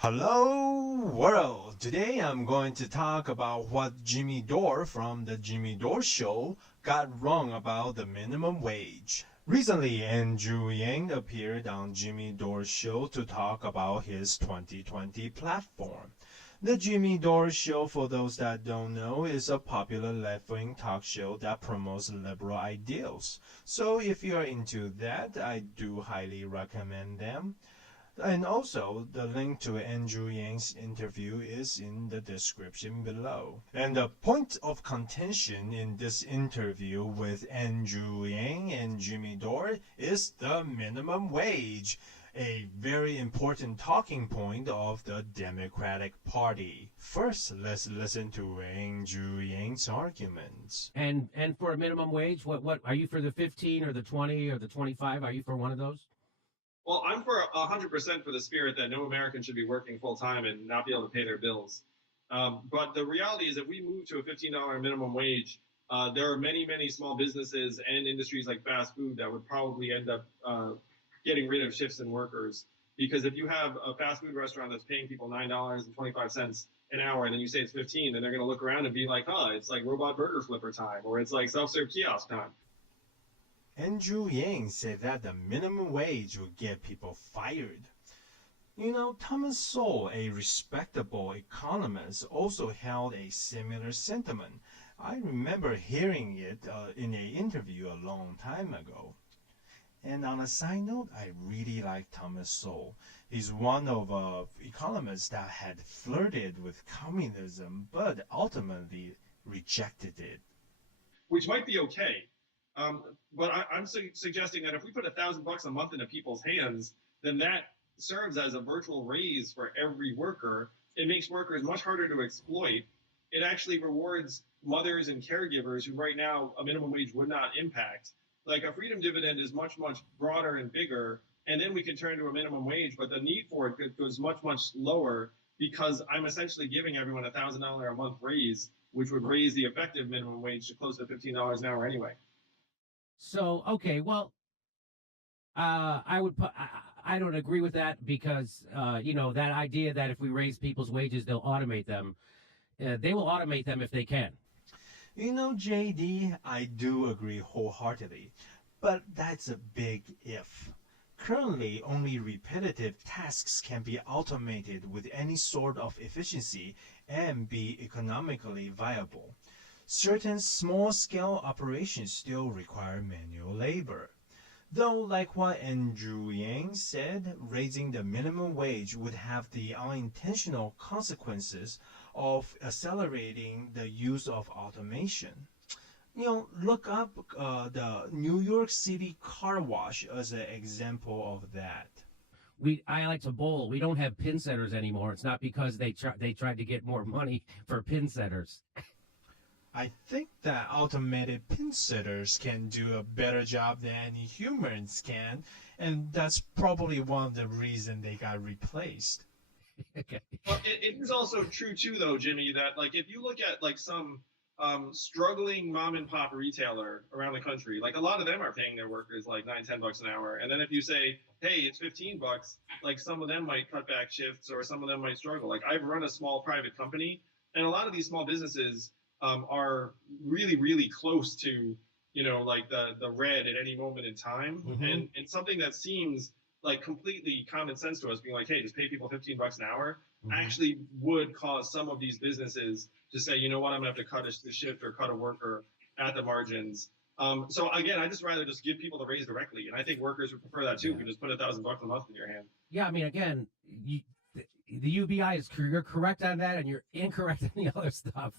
Hello world! Today I'm going to talk about what Jimmy Dore from the Jimmy Dore Show got wrong about the minimum wage. Recently, Andrew Yang appeared on Jimmy Dore's show to talk about his 2020 platform. The Jimmy Dore Show, for those that don't know, is a popular left-wing talk show that promotes liberal ideals. So if you're into that, I do highly recommend them. And also, the link to Andrew Yang's interview is in the description below. And the point of contention in this interview with Andrew Yang and Jimmy Dore is the minimum wage, a very important talking point of the Democratic Party. First, let's listen to Andrew Yang's arguments. And for a minimum wage, what are you for the 15 or the 20 or the 25? Are you for one of those? Well, I'm for 100% for the spirit that no American should be working full time and not be able to pay their bills. But the reality is, if we move to a $15 minimum wage, there are many, many small businesses and industries like fast food that would probably end up getting rid of shifts and workers. Because if you have a fast food restaurant that's paying people $9.25 an hour, and then you say it's 15, then they're going to look around and be like, "Huh, it's like robot burger flipper time, or it's like self-serve kiosk time." Andrew Yang said that the minimum wage would get people fired. You know, Thomas Sowell, a respectable economist, also held a similar sentiment. I remember hearing it in an interview a long time ago. And on a side note, I really like Thomas Sowell. He's one of economists that had flirted with communism, but ultimately rejected it. Which might be okay. But I'm suggesting that if we put $1,000 a month into people's hands, then that serves as a virtual raise for every worker. It makes workers much harder to exploit. It actually rewards mothers and caregivers who right now a minimum wage would not impact. Like a freedom dividend is much, much broader and bigger, and then we can turn to a minimum wage, but the need for it goes much, much lower because I'm essentially giving everyone $1,000 a month raise, which would raise the effective minimum wage to close to $15 an hour anyway. So okay, well, I would put. I don't agree with that because that idea that if we raise people's wages, they'll automate them. They will automate them if they can. You know, JD, I do agree wholeheartedly, but that's a big if. Currently, only repetitive tasks can be automated with any sort of efficiency and be economically viable. Certain small-scale operations still require manual labor. Though, like what Andrew Yang said, raising the minimum wage would have the unintentional consequences of accelerating the use of automation. You know, look up the New York City car wash as an example of that. I like to bowl. We don't have pin setters anymore. It's not because they tried to get more money for pin setters. I think that automated pin setters can do a better job than any humans can, and that's probably one of the reasons they got replaced. Okay. Well, it is also true too, though, Jimmy, that like if you look at like some struggling mom and pop retailer around the country, like a lot of them are paying their workers like $9, $10 an hour, and then if you say, hey, it's $15, like some of them might cut back shifts or some of them might struggle. Like I've run a small private company, and a lot of these small businesses are really, really close to, like the red at any moment in time. Mm-hmm. And something that seems like completely common sense to us, being like, hey, just pay people $15 an hour, actually would cause some of these businesses to say, you know what, I'm gonna have to cut a shift or cut a worker at the margins. So again, I just rather just give people the raise directly, and I think workers would prefer that too. If you just put $1,000 a month in your hand. Yeah, I mean, again, the UBI is you're correct on that, and you're incorrect on the other stuff.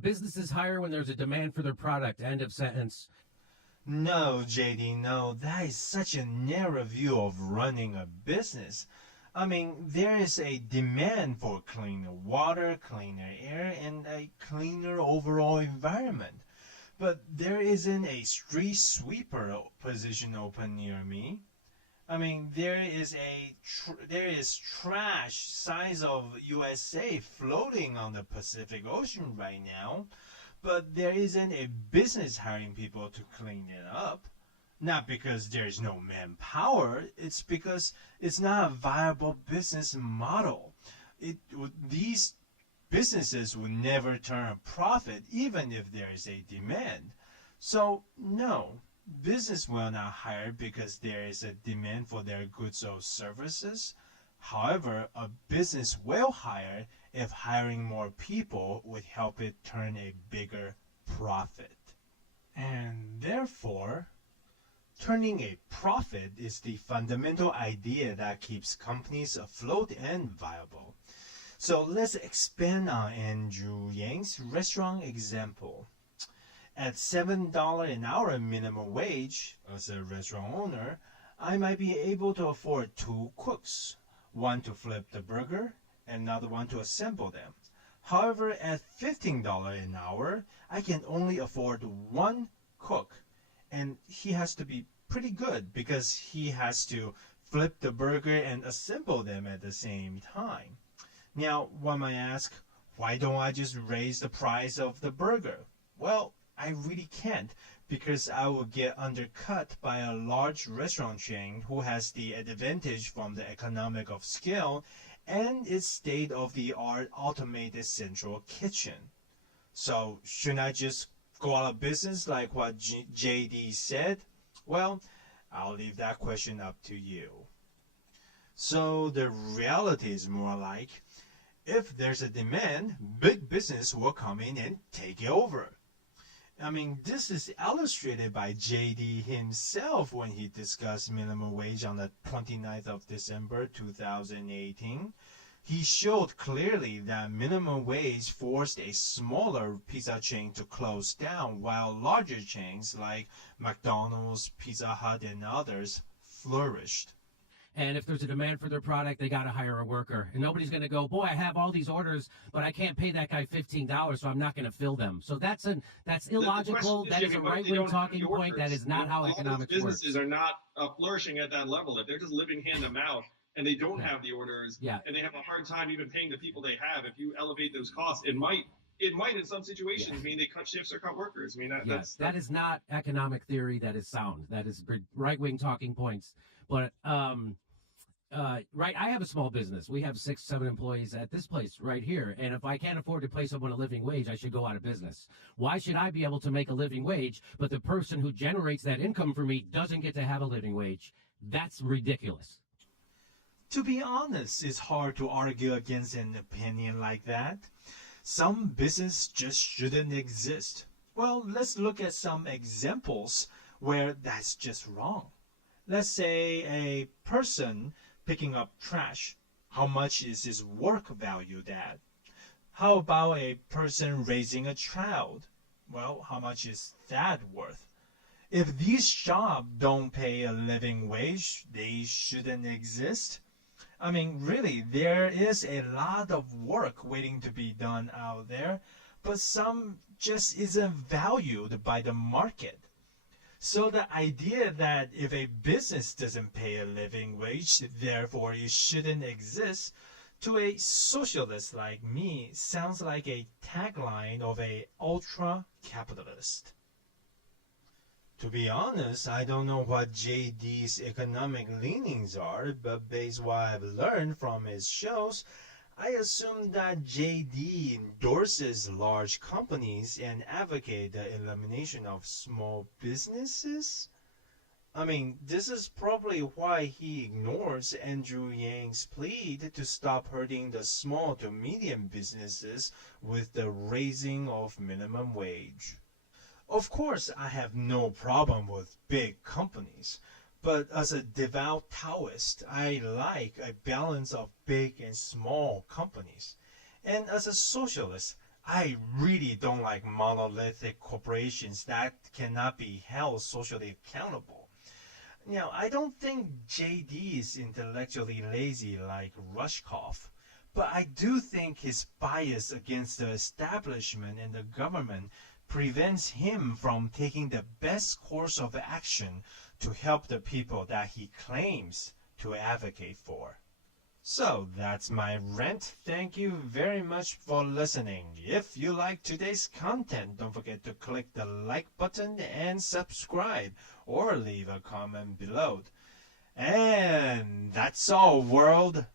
Businesses hire when there's a demand for their product. End of sentence. No, JD, no, that is such a narrow view of running a business. I mean, there is a demand for cleaner water, cleaner air, and a cleaner overall environment. But there isn't a street sweeper position open near me. I mean, there is trash size of USA floating on the Pacific Ocean right now, but there isn't a business hiring people to clean it up. Not because there's no manpower, it's because it's not a viable business model. these businesses would never turn a profit even if there is a demand. So no, business will not hire because there is a demand for their goods or services. However, a business will hire if hiring more people would help it turn a bigger profit. And therefore, turning a profit is the fundamental idea that keeps companies afloat and viable. So let's expand on Andrew Yang's restaurant example. At $7 an hour minimum wage, as a restaurant owner, I might be able to afford two cooks, one to flip the burger and another one to assemble them. However, at $15 an hour, I can only afford one cook, and he has to be pretty good because he has to flip the burger and assemble them at the same time. Now, one might ask, why don't I just raise the price of the burger? Well, I really can't because I will get undercut by a large restaurant chain who has the advantage from the economic of scale and its state-of-the-art automated central kitchen. So, shouldn't I just go out of business like what JD said? Well, I'll leave that question up to you. So the reality is more like, if there's a demand, big business will come in and take it over. I mean, this is illustrated by JD himself when he discussed minimum wage on the 29th of December 2018. He showed clearly that minimum wage forced a smaller pizza chain to close down, while larger chains like McDonald's, Pizza Hut, and others flourished. And if there's a demand for their product, they got to hire a worker. And nobody's going to go, boy, I have all these orders, but I can't pay that guy $15, so I'm not going to fill them. So that's illogical. That is a right-wing talking point. That is not how economics works. Businesses are not flourishing at that level. If they're just living hand to mouth and they don't have the orders, and they have a hard time even paying the people they have, if you elevate those costs, it might in some situations mean they cut shifts or cut workers. I mean, that is not economic theory. That is sound. That is right-wing talking points. But right, I have a small business. We have 6-7 employees at this place right here. And if I can't afford to pay someone a living wage, I should go out of business. Why should I be able to make a living wage, but the person who generates that income for me doesn't get to have a living wage? That's ridiculous. To be honest, it's hard to argue against an opinion like that. Some business just shouldn't exist. Well, let's look at some examples where that's just wrong. Let's say a person picking up trash. How much is his work valued at? How about a person raising a child? Well, how much is that worth? If these jobs don't pay a living wage, they shouldn't exist. I mean, really, there is a lot of work waiting to be done out there, but some just isn't valued by the market. So the idea that if a business doesn't pay a living wage, therefore it shouldn't exist, to a socialist like me sounds like a tagline of a ultra-capitalist. To be honest, I don't know what JD's economic leanings are, but based on what I've learned from his shows, I assume that JD endorses large companies and advocates the elimination of small businesses. I mean, this is probably why he ignores Andrew Yang's plea to stop hurting the small to medium businesses with the raising of minimum wage. Of course, I have no problem with big companies. But as a devout Taoist, I like a balance of big and small companies. And as a socialist, I really don't like monolithic corporations that cannot be held socially accountable. Now, I don't think JD is intellectually lazy like Rushkoff, but I do think his bias against the establishment and the government prevents him from taking the best course of action to help the people that he claims to advocate for. So that's my rant. Thank you very much for listening. If you like today's content, don't forget to click the like button and subscribe or leave a comment below. And that's all, world.